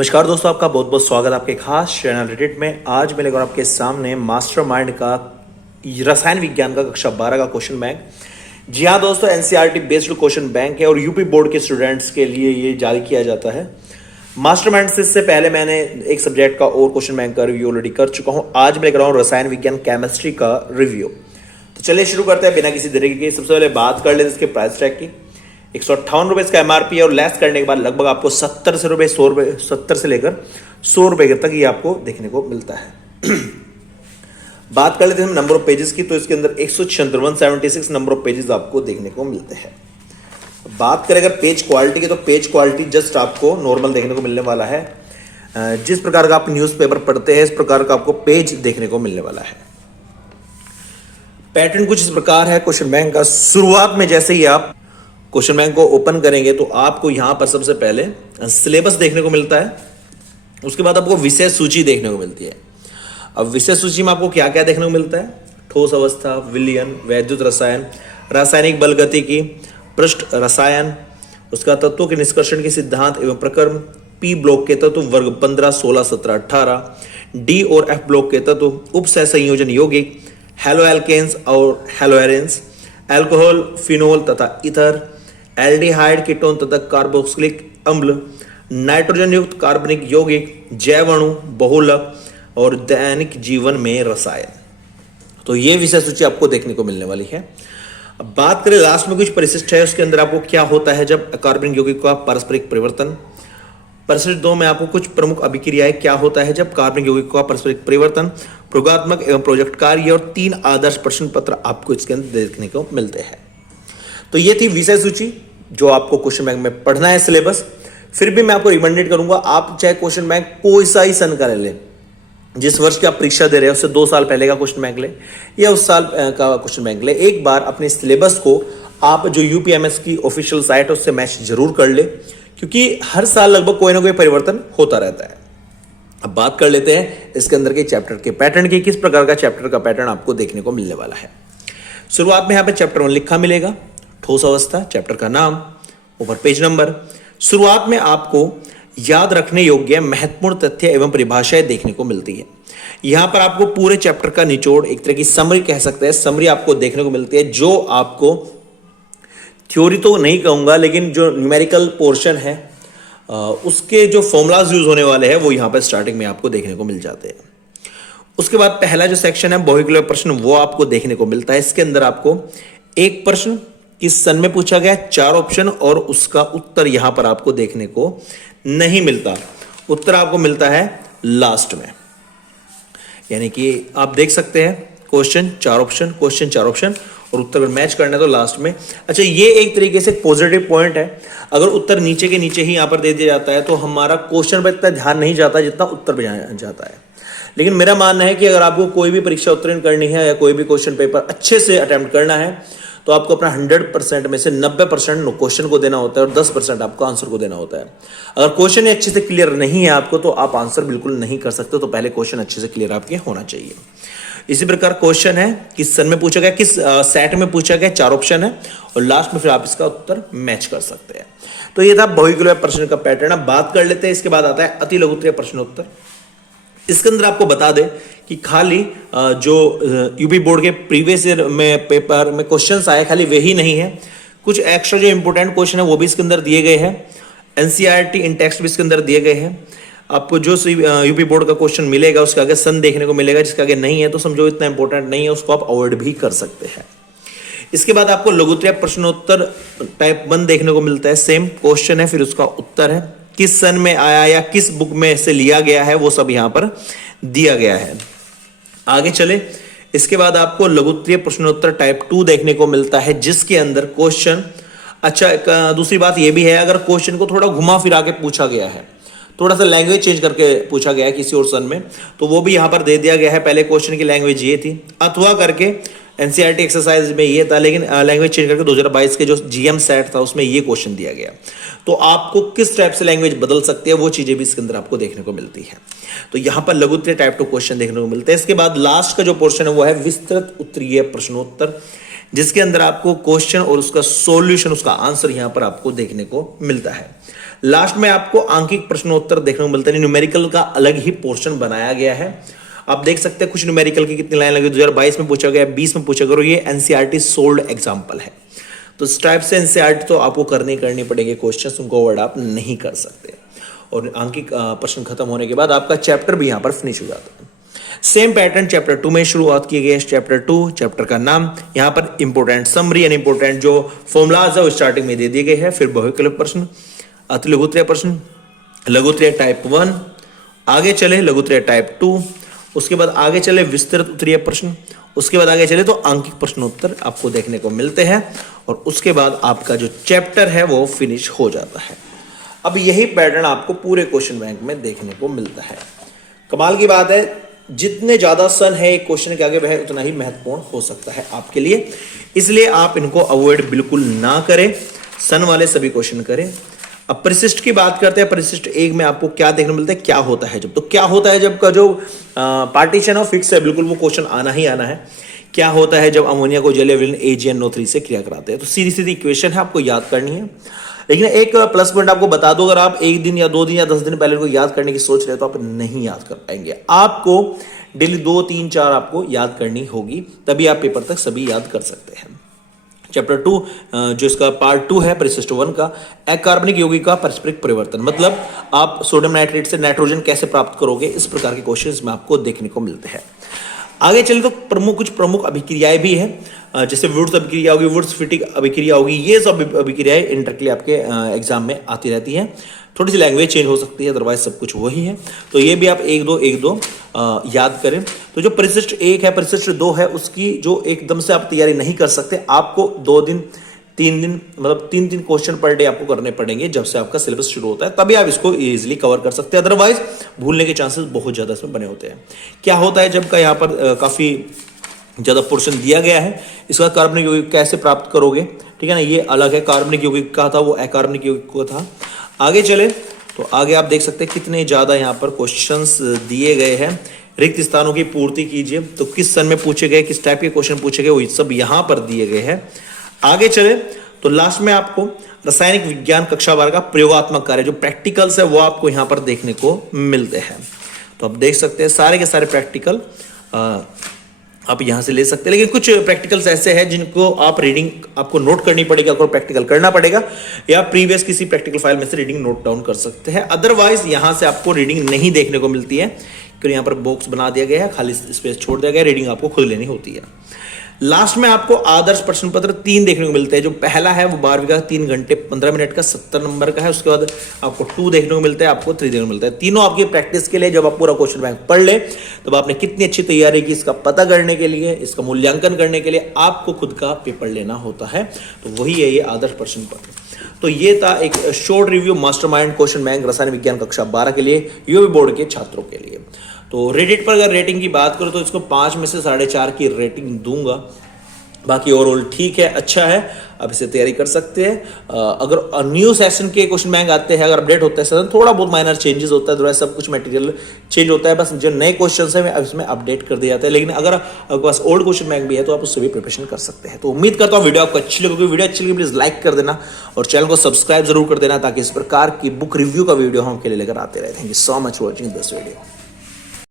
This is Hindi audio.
नमस्कार दोस्तों, आपका बहुत बहुत स्वागत है आपके खास चैनल रेडिट में। आज मैं लेकर आपके सामने मास्टरमाइंड का रसायन विज्ञान का कक्षा 12 का क्वेश्चन बैंक। जी हाँ दोस्तों, एनसीईआरटी बेस्ड क्वेश्चन बैंक है और यूपी बोर्ड के स्टूडेंट्स के लिए ये जारी किया जाता है। मास्टरमाइंड से पहले मैंने एक सब्जेक्ट का और क्वेश्चन बैंक का रिव्यू ऑलरेडी कर चुका हूँ। आज मैं लेकर आऊँ रसायन विज्ञान केमिस्ट्री का रिव्यू। तो चलिए शुरू करते हैं बिना किसी देरी के। सबसे पहले बात कर लेते इसके प्राइस टैग की। 158 रुपये इसका एमआरपी है और लेस करने के बाद लगभग आपको 70 से लेकर 100 रुपये तक ये आपको देखने को मिलता है। बात कर लेते हैं नंबर ऑफ पेजेस की, तो इसके अंदर 176 नंबर ऑफ पेजेस आपको देखने को मिलते हैं। बात करें अगर पेज क्वालिटी की, तो पेज क्वालिटी जस्ट आपको नॉर्मल देखने को मिलने वाला है। जिस प्रकार का आप न्यूज़पेपर पढ़ते हैं इस प्रकार का आपको पेज देखने को मिलने वाला है। पैटर्न कुछ इस प्रकार है क्वेश्चन बैंक का। शुरुआत में जैसे ही आप क्वेश्चन बैंक को ओपन करेंगे तो आपको यहां पर सबसे पहले सिलेबस देखने को मिलता है। उसके बाद आपको विषय सूची देखने को मिलती है। अब विषय सूची में आपको क्या क्या देखने को मिलता है? ठोस अवस्था, विलयन, वैद्युत रसायन, रासायनिक बल गतिकी, पृष्ठ रसायन, उसका तत्वों के निष्कर्षण के सिद्धांत एवं प्रक्रम, पी ब्लॉक के तत्व वर्ग 15, 16, 17, 18, डी और एफ ब्लॉक के तत्व, उप सह संयोजन यौगिक, हेलो एल्केन्स और हेलोएरेंस, अल्कोहल, फिनोल तथा इथर, एल्डिहाइड, कीटोन तथा कार्बोक्सिलिक अम्ल, नाइट्रोजन युक्त कार्बनिक यौगिक, जैव अणु, बहुलक और दैनिक जीवन में रसायन। तो ये विषय सूची आपको देखने को मिलने वाली है। अब बात करें लास्ट में कुछ परिशिष्ट है, उसके अंदर आपको क्या होता है जब कार्बनिक यौगिक का पारस्परिक परिवर्तन। परिशिष्ट 2 में आपको कुछ प्रमुख अभिक्रियाएं क्या होता है जब कार्बनिक यौगिक का पारस्परिक परिवर्तन, प्रयोगात्मक एवं प्रोजेक्ट कार्य और 3 आदर्श प्रश्न पत्र आपको इसके अंदर देखने को मिलते हैं। तो ये थी विषय सूची जो आपको क्वेश्चन बैंक में पढ़ना है सिलेबस। फिर भी मैं आपको रिकमेंडेड करूंगा, आप चाहे क्वेश्चन बैंक कोई सा ही सन का ले, जिस वर्ष की आप परीक्षा दे रहे हो उससे 2 साल पहले का क्वेश्चन बैंक ले या उस साल का क्वेश्चन बैंक ले, एक बार अपने सिलेबस को आप जो यूपीएमएस की ऑफिशियल साइट है उससे मैच जरूर कर ले, क्योंकि हर साल लगभग कोई ना कोई परिवर्तन होता रहता है। अब बात कर लेते हैं इसके अंदर के चैप्टर के पैटर्न की, किस प्रकार का चैप्टर का पैटर्न आपको देखने को मिलने वाला है। शुरुआत में यहाँ पे चैप्टर 1 लिखा मिलेगा, ठोस अवस्था, चैप्टर का नाम, ऊपर पेज नंबर। शुरुआत में आपको याद रखने योग्य महत्वपूर्ण तथ्य एवं परिभाषाएं देखने को मिलती है। यहां पर आपको पूरे चैप्टर का निचोड़, एक तरह की समरी कह सकते हैं, समरी आपको देखने को मिलती है, जो आपको थ्योरी तो नहीं कहूंगा लेकिन जो न्यूमेरिकल पोर्शन है उसके जो फॉर्मूलाज यूज होने वाले हैं वो यहां पर स्टार्टिंग में आपको देखने को मिल जाते हैं। उसके बाद पहला जो सेक्शन है बहुविकल्पीय प्रश्न, वो आपको देखने को मिलता है। इसके अंदर आपको एक प्रश्न किस सन में पूछा गया, 4 ऑप्शन और उसका उत्तर यहां पर आपको देखने को नहीं मिलता। उत्तर आपको मिलता है लास्ट में, यानी कि आप देख सकते हैं क्वेश्चन 4 ऑप्शन और उत्तर मैच करना है तो लास्ट में। अच्छा, ये एक तरीके से पॉजिटिव पॉइंट है। अगर उत्तर नीचे के नीचे ही यहां पर दे दिया जाता है तो हमारा क्वेश्चन पर इतना ध्यान नहीं जाता जितना उत्तर पर जाता है। लेकिन मेरा मानना है कि अगर आपको कोई भी परीक्षा उत्तीर्ण करनी है या कोई भी क्वेश्चन पेपर अच्छे से अटेम्प्ट करना है तो आपको अपना 100% में से 90% क्वेश्चन को देना होता है और 10% आपको आंसर को देना होता है। अगर क्वेश्चन अच्छे से क्लियर नहीं है आपको तो आप आंसर बिल्कुल नहीं कर सकते, तो पहले क्वेश्चन अच्छे से क्लियर आपके होना चाहिए। इसी प्रकार क्वेश्चन है किस सन में पूछा गया, किस सेट में पूछा गया, 4 ऑप्शन है और लास्ट में फिर आप इसका उत्तर मैच कर सकते हैं। तो ये था बहुविकल्पीय प्रश्न का पैटर्न। अब बात कर लेते हैं, इसके बाद आता है अति लघुत्तरीय प्रश्नोत्तर। इसके अंदर आपको बता दें कि खाली जो यूपी बोर्ड के प्रीवियस ईयर में पेपर में क्वेश्चंस आए खाली वही नहीं है, कुछ एक्स्ट्रा जो इंपॉर्टेंट क्वेश्चन है वो भी इसके अंदर दिए गए हैं। एनसीईआरटी इन टेक्स्ट भी इसके अंदर दिए गए हैं। आपको जो यूपी बोर्ड का क्वेश्चन मिलेगा उसके आगे सन देखने को मिलेगा, जिसके आगे नहीं है तो समझो इतना इंपॉर्टेंट नहीं है, उसको आप अवॉइड भी कर सकते हैं। इसके बाद आपको लघुत्तरीय प्रश्नोत्तर टाइप 1 देखने को मिलता है। सेम क्वेश्चन है, फिर उसका उत्तर है, किस सन में आया या किस बुक में से लिया गया है वो सब यहां पर दिया गया है। आगे चले, इसके बाद आपको लघुत्तरीय प्रश्नोत्तर टाइप 2 देखने को मिलता है, जिसके अंदर क्वेश्चन, अच्छा दूसरी बात यह भी है, अगर क्वेश्चन को थोड़ा घुमा फिरा के पूछा गया है, थोड़ा सा लैंग्वेज चेंज करके पूछा गया है किसी और सन में, तो वो भी यहां पर दे दिया गया है। पहले क्वेश्चन की लैंग्वेज ये थी, अथवा करके एनसीईआरटी एक्सरसाइज में ये था, लेकिन लैंग्वेज चेंज करके 2022 के जो जीएम सेट था उसमें ये क्वेश्चन दिया गया। तो आपको किस टाइप से लैंग्वेज बदल सकती है वो चीजें भी इसके अंदर आपको देखने को मिलती है। तो यहां पर लघुत्तरीय टाइप 2 क्वेश्चन देखने को मिलते हैं। इसके बाद लास्ट का जो पोर्शन है वो है विस्तृत उत्तरीय प्रश्नोत्तर, जिसके अंदर आपको क्वेश्चन और उसका सॉल्यूशन, उसका आंसर यहां पर आपको देखने को मिलता है। लास्ट में आपको आंकिक प्रश्नोत्तर देखने को मिलता है, न्यूमेरिकल का अलग ही पोर्शन बनाया गया है। आप देख सकते हैं कुछ न्यूमेरिकल की कितनी लाइन लगी, 2022 में पूछा गया, 20 में पूछा गया, और ये एनसीईआरटी सोल्ड एग्जाम्पल है। तो इस टाइप से एनसीईआरटी तो आपको करनी पड़ेगी क्वेश्चंस, उनको अवॉइड आप नहीं कर सकते। और आंकिक प्रश्न खत्म होने के बाद आपका चैप्टर भी यहां पर फिनिश हो जाता है। सेम पैटर्न चैप्टर 2 में शुरुआत की गई है। चैप्टर 2, चैप्टर का नाम यहां पर इंपोर्टेंट समरी एंड इंपोर्टेंट जो फॉर्मुलाज है वो स्टार्टिंग में दे दिए गए हैं। फिर बहुविकल्प प्रश्न, अति लघुत्तरीय प्रश्न, लघुत्तरीय टाइप 1, आगे चले लघुत्तरीय टाइप 2, उसके बाद आगे चले विस्तृत उत्तरीय प्रश्न, उसके बाद आगे चले तो आंकिक प्रश्नोत्तर आपको देखने को मिलते हैं, और उसके बाद आपका जो चैप्टर है वो फिनिश हो जाता है। अब यही पैटर्न आपको पूरे क्वेश्चन बैंक में देखने को मिलता है। कमाल की बात है, जितने ज्यादा सन है एक क्वेश्चन के आगे वह उतना ही महत्वपूर्ण हो सकता है आपके लिए, इसलिए आप इनको अवॉइड बिल्कुल ना करें, सन वाले सभी क्वेश्चन करें। अब परिशिष्ट की बात करते हैं। परिशिष्ट 1 में आपको क्या देखने को मिलता है, क्या होता है जब, तो क्या होता है जब का जो पार्टीशन है फिक्स है, बिल्कुल वो क्वेश्चन आना ही आना है। क्या होता है जब अमोनिया को जलीय विलयन AgNO3 से क्रिया कराते हैं, तो सीधी सीधी इक्वेशन है, आपको याद करनी है। लेकिन एक प्लस पॉइंट आपको बता दो, अगर आप 1 दिन या 2 दिन या 10 दिन पहले को याद करने की सोच रहे हो तो आप नहीं याद कर पाएंगे। आपको डेली 2, 3, 4 आपको याद करनी होगी, तभी आप पेपर तक सभी याद कर सकते हैं। चैप्टर 2 जो इसका पार्ट 2 है परिशिष्ट 1 का, अकार्बनिक यौगिक का पारस्परिक परिवर्तन, मतलब आप सोडियम नाइट्रेट से नाइट्रोजन कैसे प्राप्त करोगे, इस प्रकार के क्वेश्चंस में आपको देखने को मिलते हैं। आगे चले तो कुछ प्रमुख अभिक्रियाएं भी हैं, जैसे वुड्स अभिक्रिया होगी, वुड्स फिटिक अभिक्रिया होगी, ये सब अभिक्रियाएं इंटरकली आपके एग्जाम में आती रहती हैं। थोड़ी सी लैंग्वेज चेंज हो सकती है, अदरवाइज सब कुछ वही है। तो ये भी आप 1-2 याद करें। तो जो परिशिष्ट 1 है, परिशिष्ट 2 है, उसकी जो एकदम से आप तैयारी नहीं कर सकते, आपको 2 दिन 3 दिन मतलब 3 क्वेश्चन पर डे आपको करने पड़ेंगे। जब से आपका सिलेबस शुरू होता है तभी आप इसको इजीली कवर कर सकते हैं, अदरवाइज भूलने के चांसेस बहुत ज्यादा इसमें बने होते हैं। क्या होता है जब का यहाँ पर काफी ज्यादा पोर्शन दिया गया है, इसका कार्बनिक यौगिक कैसे प्राप्त करोगे, ठीक है ना, ये अलग है। कार्बनिक यौगिक का था, वो अकार्बनिक यौगिक को था। आगे चले तो आगे आप देख सकते हैं कितने ज्यादा यहाँ पर क्वेश्चंस दिए गए हैं। रिक्त स्थानों की पूर्ति कीजिए, तो किस सन में पूछे गए, किस टाइप के क्वेश्चन पूछे गए, वो सब यहाँ पर दिए गए हैं। आगे चले तो लास्ट में आपको रासायनिक विज्ञान कक्षा 12 का प्रयोगात्मक कार्य जो प्रैक्टिकल्स है वो आपको यहाँ पर देखने को मिलते हैं। तो आप देख सकते हैं सारे के सारे प्रैक्टिकल आप यहां से ले सकते हैं, लेकिन कुछ प्रैक्टिकल्स ऐसे हैं जिनको आप रीडिंग आपको नोट करनी पड़ेगी, आपको प्रैक्टिकल करना पड़ेगा, या प्रीवियस किसी प्रैक्टिकल फाइल में से रीडिंग नोट डाउन कर सकते हैं। अदरवाइज यहां से आपको रीडिंग नहीं देखने को मिलती है, क्योंकि यहां पर बॉक्स बना दिया गया है, खाली स्पेस छोड़ दिया गया है, रीडिंग आपको खुद लेनी होती है। लास्ट में आपको आदर्श प्रश्न पत्र 3 देखने को मिलते हैं। जो पहला है वो 12वीं का 3 घंटे 15 मिनट का 70 नंबर का है। उसके बाद आपको 2 देखने को मिलता है, आपको 3 देखने को मिलता है। तीनों आपकी प्रैक्टिस के लिए, जब आप पूरा क्वेश्चन बैंक पढ़ ले तब आपने कितनी अच्छी तैयारी की, इसका पता करने के लिए, इसका मूल्यांकन करने के लिए आपको खुद का पेपर लेना होता है। तो वही है ये आदर्श प्रश्न पत्र। तो ये था एक short review mastermind question bank रसायन विज्ञान कक्षा 12 के लिए, यूपी बोर्ड के छात्रों के लिए। तो रेडिट पर अगर रेटिंग की बात करो तो इसको 5 में से 4.5 की रेटिंग दूंगा। बाकी ओवरऑल ठीक है, अच्छा है, आप इसे तैयारी कर सकते हैं। अगर न्यू सेशन के क्वेश्चन बैंक आते हैं, अगर अपडेट होता है सेशन, थोड़ा बहुत माइनर चेंजेस होता है, थोड़ा सब कुछ मटेरियल चेंज होता है, बस जो नए क्वेश्चन है इसमें अपडेट कर दिया जाता है। लेकिन अगर आपके पास ओल्ड क्वेश्चन बैंक भी है तो आप उससे भी प्रिपरेशन कर सकते हैं। तो उम्मीद करता हूँ वीडियो आपको अच्छी लगेगी। वीडियो अच्छी लगी प्लीज लाइक कर देना और चैनल को सब्सक्राइब जरूर कर देना, ताकि इस प्रकार की बुक रिव्यू का वीडियो हम आपके लिए लेकर आते रहे। Thank you so much for watching this video.